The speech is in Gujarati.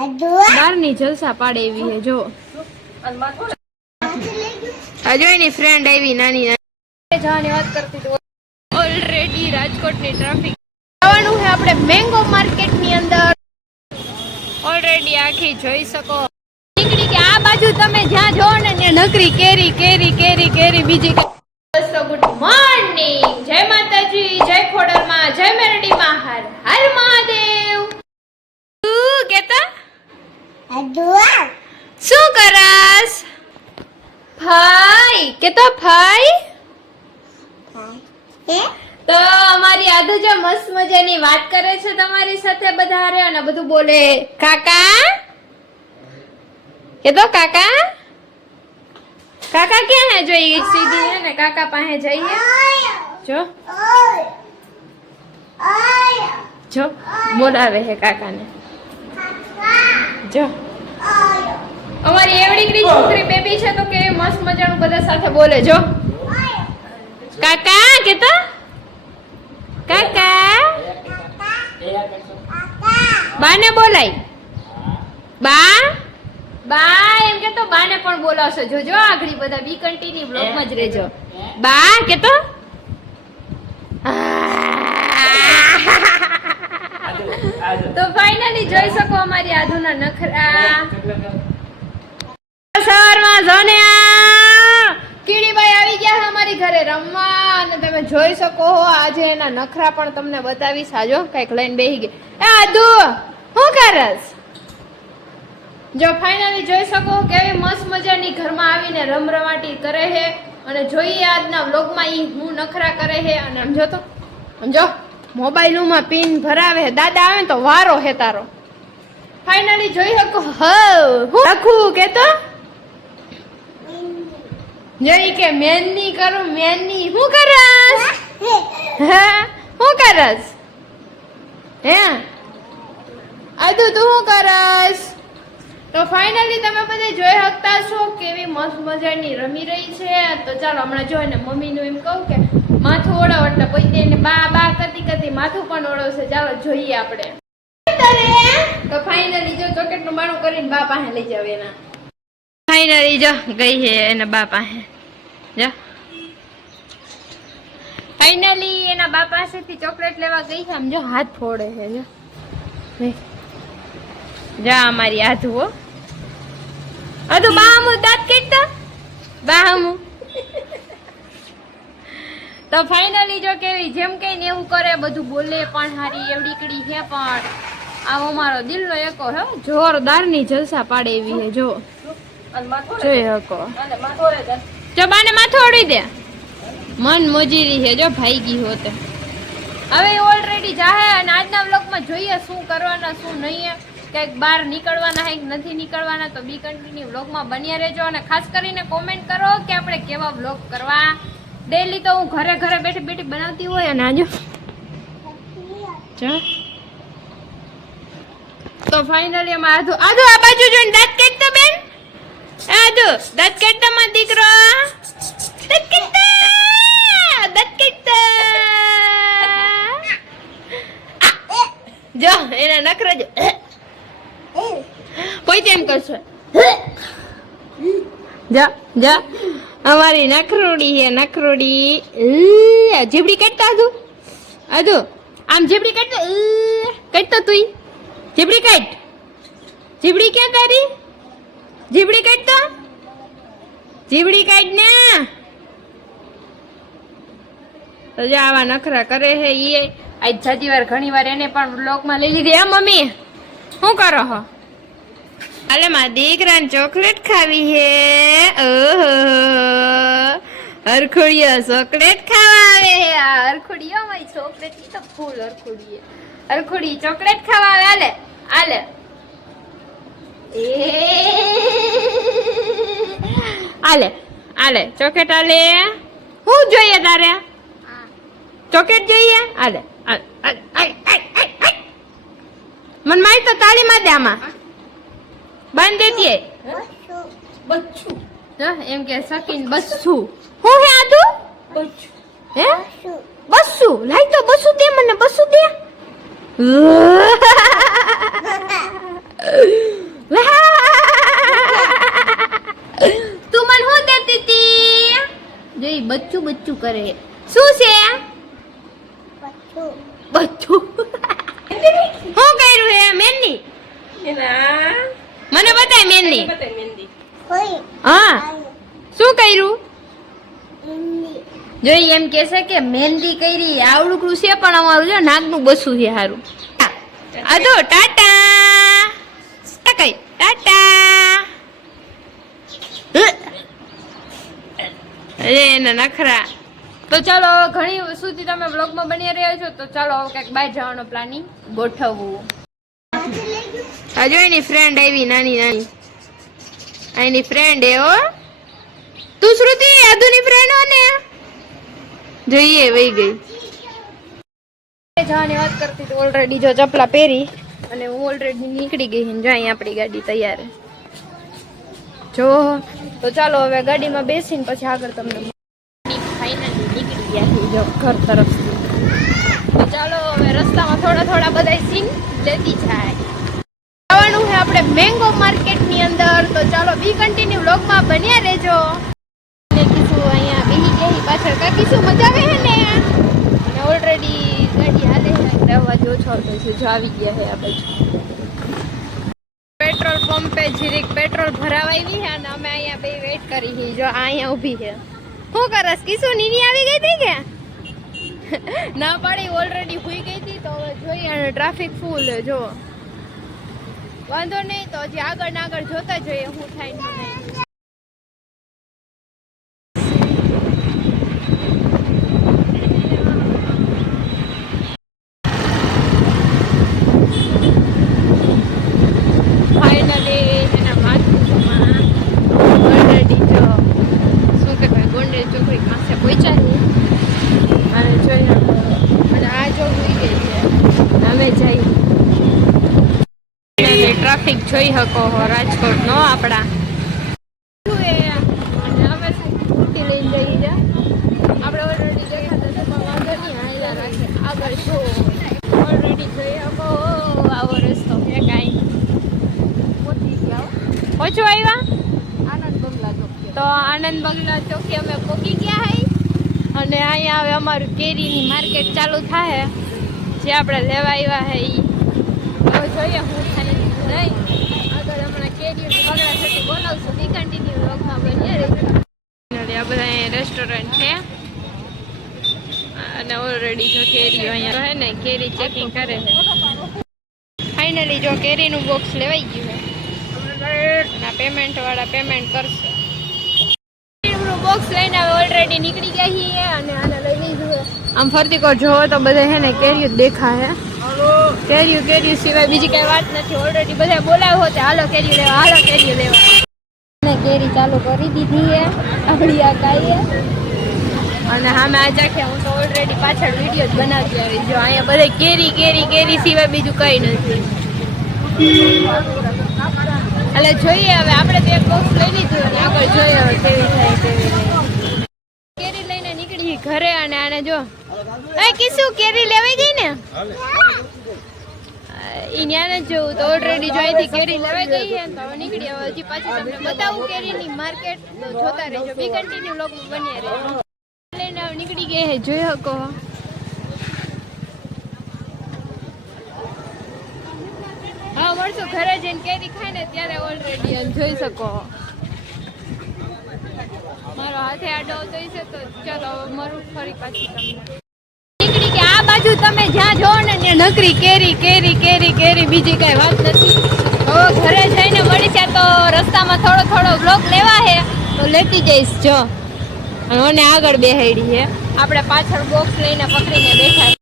બારની જલસા પાડે એવી હે જો અજયની ફ્રેન્ડ આવી નાની જવાની વાત કરતી તો ઓલરેડી રાજકોટની ટ્રાફિક આવવાનું છે આપણે મેંગો માર્કેટની અંદર ઓલરેડી આખી જોઈ શકો નીકળી કે આ બાજુ તમે જ્યાં જો ને ત્યાં નકરી કેરી કેરી કેરી કેરી બીજી તો ગુડ મોર્નિંગ જય માતાજી જય ખોડલમાં જય મેરડીમાં હર હર મહાદેવ તું કેતા શું કરસ ભાઈ કેતો ભાઈ તો અમારી આદુ જો મસ્ત મજાની વાત કરે છે તમારી સાથે બધા રે અને બધું બોલે કાકા કેતો કાકા કાકા ક્યાં હે જો ઈ સીધી હે ને કાકા પાસે જઈએ જો જો બોલાવે હે કાકાને જો અમારી એવડીકડી છોકરી બેબી છે તો કે મસ્ત મજાનું બધા સાથે બોલે જો કાકા કેતો કાકા બાને બોલાય બા બા એમ કેતો બાને પણ બોલાવશો જોજો આગળ બધા બી કન્ટિન્યુ બ્લોગમાં જ રહેજો બા કેતો તો ફાઇનલી જોઈ શકો અમારી આધુના નખરા સવારમાં જોને કીડીબાઈ આવી ગયા છે અમારી ઘરે રમવા અને તમે જોઈ શકો હો આજે એના નખરા પણ તમને બતાવીશ આજો કઈક લઈને બેહી ગઈ એ આદુ શું કરસ જો ફાઇનલી જોઈ શકો કેવી મસ્ત મજાની ઘરમાં આવીને રમરમાટી કરે છે અને જોઈએ આજના વ્લોગમાં ઈ હું નખરા કરે છે અને સમજો તો સમજો મોબાઈલમાં પિન ભરાવે દાદા આવે તો વારો હે તારો ફાઇનલી જોઈ શકો હ હું લખું કેતો જોઈ કે મેનની કરું મેનની હું કરસ હા હું કરસ હે આદુ તું હું કરસ તો ફાઇનલી તમે બધા જોઈ શકતા છો કેવી મસ્ત મજાની રમી રહી છે તો ચાલો હમણાં જો ને મમ્મીનું એમ કહું કે માથું ઓળાવ એટલે પછી તેને બા બા કરતી કરતી માથું પણ ઓળવશે ચાલો જોઈએ આપણે તો ફાઇનલી જો ચોકેટનું બાણું કરીને બા પાસે લઈ જાવ એના ફાઇનલી જો ગઈ છે એના બા પાસે જો ફાઇનલી એના બા પાસેથી ચોકલેટ લેવા ગઈ છે આમ જો હાથ ફોડે છે જો જા અમારી આધુ હો આધુ બા હમુ દાંત કેટતા બા હમુ તો ફાઇનલી જો કેવી જેમ કઈ ને એવું કરે બધું બોલે પણ હારી એવડીકડી છે પણ આવો મારો દિલનો એકો હે જોરદારની જલસા પાડે એવી છે જો જોઈ શકો જો બાને માથું ઓડી દે મન મોજીરી છે જો ભાઈ ગઈ હોતે હવે ઓલરેડી જાહે અને આજના વ્લોગમાં જોઈએ શું કરવાના શું નહીં કંઈક બહાર નીકળવાના હે નથી નીકળવાના તો બી કન્ટિન્યુ વ્લોગમાં બન્યા રહેજો અને ખાસ કરીને કોમેન્ટ કરો કે આપણે કેવા વ્લોગ કરવા ડેલી તો હું ઘરે ઘરે બેઠી બેઠી બનાવતી હોય અને આજો તો ફાઇનલી અમે આધુ આધુ આ બાજુ જોઈને દાંત કાઢતો બેન આધુ દાંત કાઢતા માં દીકરો દાંત કાઢતા જો એના નખરા જો કોઈ તેમ કરશે જા જા અમારી નખરોડી હે નખરોડી જીબડી કાઢતા આધુ આધુ આમ જીબડી કાઢતા કાઢતા તું જીબડી કાઢ જીબડી ક્યાં તારી જીબડી કાઢતા જીબડી કાઢ ને તો જો આવા નખરા કરે હે ઈ આજ જાજી વાર ઘણી વાર એને પણ બ્લોગમાં લઈ લીધી હે મમ્મી શું કરો હો અલે મારા દીકરાને ચોકલેટ ખાવી હે ઓહો હરખુડીઓ ચોકલેટ ખાવા આવે હે આ હરખુડીઓ મારી ચોકલેટ ની તો ફૂલ હરખુડી હરખુડી ચોકલેટ ખાવા આવે આલે આલે એ આલે આલે ચોકલેટ આલે શું જોઈએ તારે ચોકલેટ જોઈએ આલે મન મારી તો તાળી માં દે આમાં બંધ દેતી બચ્ચું એમ કે સકીન બચ્ચું હું હે આદુ બચ્ચું હે બચ્ચું લાઈ તો બચ્ચું દે મને બચ્ચું દે છે શું છે બચ્ચું શું કર્યું હે મહેંદી મને બતાય મહેંદી હા શું કર્યું જોઈ એમ કે છે કે મહેંદી કરી આવડું છે પણ અમારું જો નાકનું બસું છે સારું આ તો ટાટા કઈ ટાટા અરે એના નખરા તો ચાલો ઘણી સુધી તમે બ્લોગમાં બની રહ્યા છો તો ચાલો કંઈક બહાર જવાનો પ્લાનિંગ ગોઠવવું હજુ એની ફ્રેન્ડ આવી નાની નાની એની ફ્રેન્ડ એ હો તું શ્રુતિ આદુની ફ્રેન્ડ હો ને જોઈએ વહી ગઈ જવાની વાત કરતી તો ઓલરેડી જો ચપલા પહેરી અને હું ઓલરેડી નીકળી ગઈ જો અહીં આપણી ગાડી તૈયાર જો તો ચાલો હવે ગાડીમાં બેસીને પછી આગળ તમને ફાઇનલી નીકળી ગયા છે જો ઘર તરફથી તો ચાલો હવે રસ્તામાં થોડા થોડા બધા સીન લેતી જાય આવવાનું છે આપણે મેંગો માર્કેટની અંદર તો ચાલો બી કન્ટિન્યુ વ્લોગમાં બન્યા રહેજો કીશું અહીંયા બેહી ગઈ પાછળ કાકીશું મજા આવે છે ને અને ઓલરેડી ગાડી હાલે છે અવાજ ઓછો આવતો છે જો આવી ગયા છે આ બાજુ પેટ્રોલ પંપે જીરીક પેટ્રોલ ભરાવાવી છે અને અમે અહીંયા બે વેઇટ કરી છે જો અહીંયા ઊભી છે શું કરસ કીશું નીની આવી ગઈ હતી કે ના પાડી ઓલરેડી હુઈ ગઈ હતી તો હવે જોઈએ અને ટ્રાફિક ફૂલ જો વાંધો નહીં તો હજી આગળ ને આગળ જોતા જોઈએ શું થાય ને નહીં ટ્રાફિક જોઈ શકો હો રાજકોટ નો આપડા અમે સ્કૂટી લઈને જઈ છે આપણે ઓલરેડી દેખાતા છે પણ વાંધો નહીં હાલ્યા રાખે આગળ જો ઓલરેડી જોઈ શકો આવો રસ્તો છે કાંઈ પહોંચી ગયા પહોંચો આવ્યા આનંદ બંગલા ચોકી તો આનંદ બંગલા ચોકી અમે પહોંચી ગયા હઈ અને અહીંયા હવે અમારું કેરીની માર્કેટ ચાલુ થાય જે આપણે લેવા આવ્યા હે ઈ હવે જોઈએ હું થાય નહીં આગળ હમણાં કેરીઓની બગડા છટી બોલાવશું બી કન્ટિન્યુ વ્લોગમાં બની રહી આ બધા રેસ્ટોરન્ટ છે અને ઓલરેડી જો કેરીઓ અહીંયા રહે ને કેરી ચેકિંગ કરે છે ફાઇનલી જો કેરીનું બોક્સ લેવાઈ ગયું છે અને પેમેન્ટ વાળા પેમેન્ટ કરશે બોક્સ લઈને હવે ઓલરેડી નીકળી ગયા છીએ અને આને લઈ લીધું આમ ફરતી કોર જોવો તો બધા છે ને કેરીઓ દેખાય કેરીઓ સિવાય બીજી કઈ વાત નથી ઓલરેડી બધા બોલાવ્યો છે હાલો કેરીઓ લેવા અને કેરી ચાલુ કરી દીધી છે આપણી આ કાઈએ અને સામે આ ચાખ્યા હું તો ઓલરેડી પાછળ વિડીયો જ બનાવતી આવી જો અહીંયા બધા કેરી સિવાય બીજું કઈ નથી એટલે જોઈએ હવે આપણે તો એક બોક્સ લઈ લીધું અને આગળ જોઈએ હવે કેવી થાય કેવી નહીં કેરી લઈને નીકળી ઘરે અને આને જો કીશું કેરી લેવાઈ ગઈ ને ઈ ન્યાને જોવું તો ઓલરેડી જો અહીંથી કેરી લેવાઈ ગઈ છે તો નીકળી હવે હજી પાછી તમને બતાવું કેરીની માર્કેટ તો જોતા રહેજો બી કન્ટિન્યુ લોકો બન્યા રહેજો લઈને નીકળી ગઈ છે જોઈ શકો હા મળશું ઘરે જઈને કેરી ખાય ને ત્યારે ઓલરેડી એમ જોઈ શકો મારો હાથે આડો આવતો છે તો ચાલો મારું ફરી પાછી તમને નીકળી કે આ બાજુ તમે જ્યાં જો ને ત્યાં નકરી કેરી બીજી કઈ વાત નથી હવે ઘરે જઈને મળી છે તો રસ્તામાં થોડો બ્લોક લેવા છે તો લેતી જઈશ જો અને આગળ બેહાડી છે આપણે પાછળ બોક્સ લઈને પકડીને બેઠા